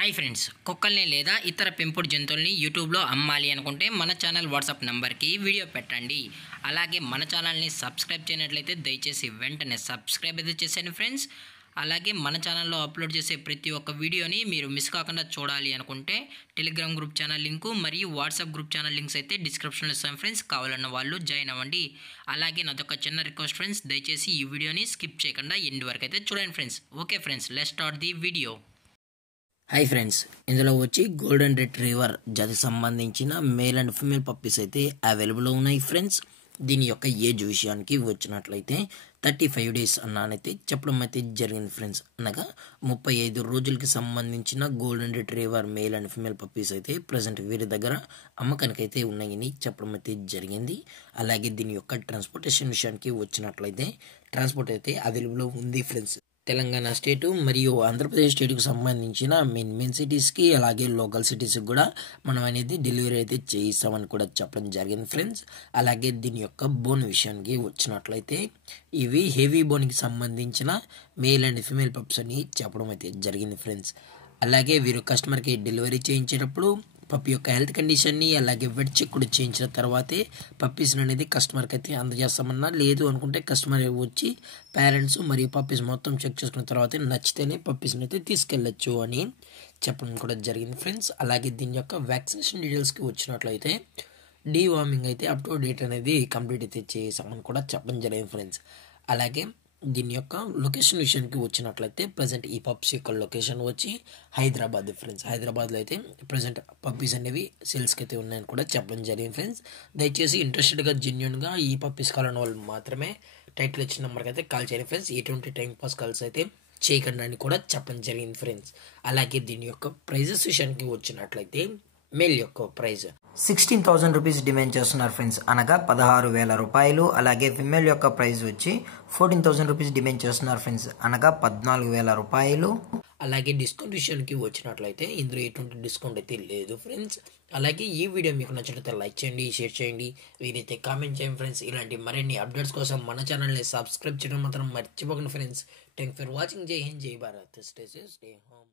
Hi friends, కుక్కల్ని లేదా ఇతర పెంపుడు జంతువుల్ని యూట్యూబ్లో అమ్మాలి అనుకుంటే మన ఛానల్ వాట్సాప్ నెంబర్కి వీడియో పెట్టండి. అలాగే మన ఛానల్ని సబ్స్క్రైబ్ చేయనట్లయితే దయచేసి వెంటనే సబ్స్క్రైబ్ అయితే చేసేయండి ఫ్రెండ్స్. అలాగే మన ఛానల్లో అప్లోడ్ చేసే ప్రతి ఒక్క వీడియోని మీరు మిస్ కాకుండా చూడాలి అనుకుంటే టెలిగ్రామ్ గ్రూప్ ఛానల్ లింకు మరియు వాట్సాప్ గ్రూప్ ఛానల్ లింక్స్ అయితే డిస్క్రిప్షన్లో ఇస్తాం ఫ్రెండ్స్. కావాలన్న వాళ్ళు జాయిన్ అవ్వండి. అలాగే నాదొక చిన్న రిక్వెస్ట్ ఫ్రెండ్స్, దయచేసి ఈ వీడియోని స్కిప్ చేయకుండా ఎండ్ వరకు అయితే చూడండి friends. Okay friends, let's start the video. Hi friends, ఇందులో వచ్చి గోల్డెన్ రిట్రీవర్ జాతికి సంబంధించిన మేల్ అండ్ ఫీమేల్ పప్పీస్ అయితే అవైలబుల్లో ఉన్నాయి ఫ్రెండ్స్. దీని యొక్క ఏజ్ విషయానికి వచ్చినట్లయితే 35 days అన్నానైతే చెప్పడం అయితే జరిగింది ఫ్రెండ్స్. అనగా 35 రోజులకి సంబంధించిన golden retriever male and female puppies అయితే ప్రజెంట్ వీరి దగ్గర అమ్మకానికి అయితే ఉన్నాయని చెప్పడం అయితే జరిగింది. అలాగే దీని యొక్క ట్రాన్స్పోర్టేషన్ విషయానికి వచ్చినట్లయితే ట్రాన్స్పోర్ట్ అయితే అవైలబుల్లో ఉంది ఫ్రెండ్స్. తెలంగాణ స్టేటు మరియు ఆంధ్రప్రదేశ్ స్టేట్కి సంబంధించిన మెయిన్ సిటీస్కి అలాగే లోకల్ సిటీస్కి కూడా మనం అనేది డెలివరీ అయితే చేయిస్తామని కూడా చెప్పడం జరిగింది ఫ్రెండ్స్. అలాగే దీని యొక్క బోన్ విషయానికి వచ్చినట్లయితే ఇవి హెవీ బోన్కి సంబంధించిన మేల్ అండ్ ఫీమేల్ పప్స్ అని చెప్పడం అయితే జరిగింది ఫ్రెండ్స్. అలాగే వీరు కస్టమర్కి డెలివరీ చేయించేటప్పుడు పప్పి యొక్క హెల్త్ కండిషన్ని అలాగే వెట్ చెక్ కూడా చేయించిన తర్వాతే పప్పీస్ని అనేది కస్టమర్కి అయితే అందజేస్తామన్నా, లేదు అనుకుంటే కస్టమర్ వచ్చి పేరెంట్స్ మరియు పప్పీస్ మొత్తం చెక్ చేసుకున్న తర్వాతే నచ్చితేనే పప్పీస్ని అయితే తీసుకెళ్ళచ్చు అని చెప్పడం కూడా జరిగింది ఫ్రెండ్స్. అలాగే దీని యొక్క వ్యాక్సినేషన్ డీటెయిల్స్కి వచ్చినట్లయితే డీవార్మింగ్ అయితే అప్ టు డేట్ అనేది కంప్లీట్ అయితే చేసామని కూడా చెప్పడం జరిగింది ఫ్రెండ్స్. అలాగే దీని యొక్క లొకేషన్ విషయానికి వచ్చినట్లయితే ప్రజెంట్ ఈ పప్స్ యొక్క లొకేషన్ వచ్చి హైదరాబాద్ ఫ్రెండ్స్. హైదరాబాద్లో అయితే ప్రజెంట్ పప్పీస్ అనేవి సేల్స్కి అయితే ఉన్నాయని కూడా చెప్పడం జరిగింది ఫ్రెండ్స్. దయచేసి ఇంట్రెస్టెడ్గా జెన్యున్గా ఈ పప్పీస్ కావాలన్న వాళ్ళు మాత్రమే టైటిల్ ఇచ్చిన నెంబర్కి అయితే కాల్ చేయండి ఫ్రెండ్స్. ఎటువంటి టైం పాస్ కాల్స్ అయితే చేయకండి అని కూడా చెప్పడం జరిగింది ఫ్రెండ్స్. అలాగే దీని యొక్క ప్రైజెస్ విషయానికి వచ్చినట్లయితే మేల్ యొక్క ప్రైజ్ 16,000 రూపీస్ డిమాండ్ చేస్తున్నారు ఫ్రెండ్స్, అనగా 16,000 రూపాయలు. అలాగే ఫిమేల్ యొక్క ప్రైజ్ వచ్చి 14,000 రూపీస్ డిమాండ్ చేస్తున్నారు ఫ్రెండ్స్, అనగా 14,000 రూపాయలు. అలాగే డిస్కౌంట్ విషయానికి వచ్చినట్లయితే ఇందులో ఎటువంటి డిస్కౌంట్ అయితే లేదు ఫ్రెండ్స్. అలాగే ఈ వీడియో మీకు నచ్చినట్లయితే లైక్ చేయండి, షేర్ చేయండి, వీరైతే కామెంట్ చేయండి ఫ్రెండ్స్. ఇలాంటి మరిన్ని అప్డేట్స్ కోసం మన ఛానల్ని సబ్స్క్రైబ్ చేయడం మాత్రం మర్చిపోకండి ఫ్రెండ్స్. Thank for watching. జై హింద్, జై Bharat, stay safe, stay home.